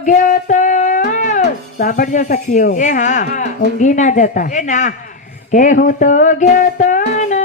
ગયો તો સાંભળજો સખીઓ એ હા ઊંઘી ના જતા એ ના કે હું તો ગયો તો ને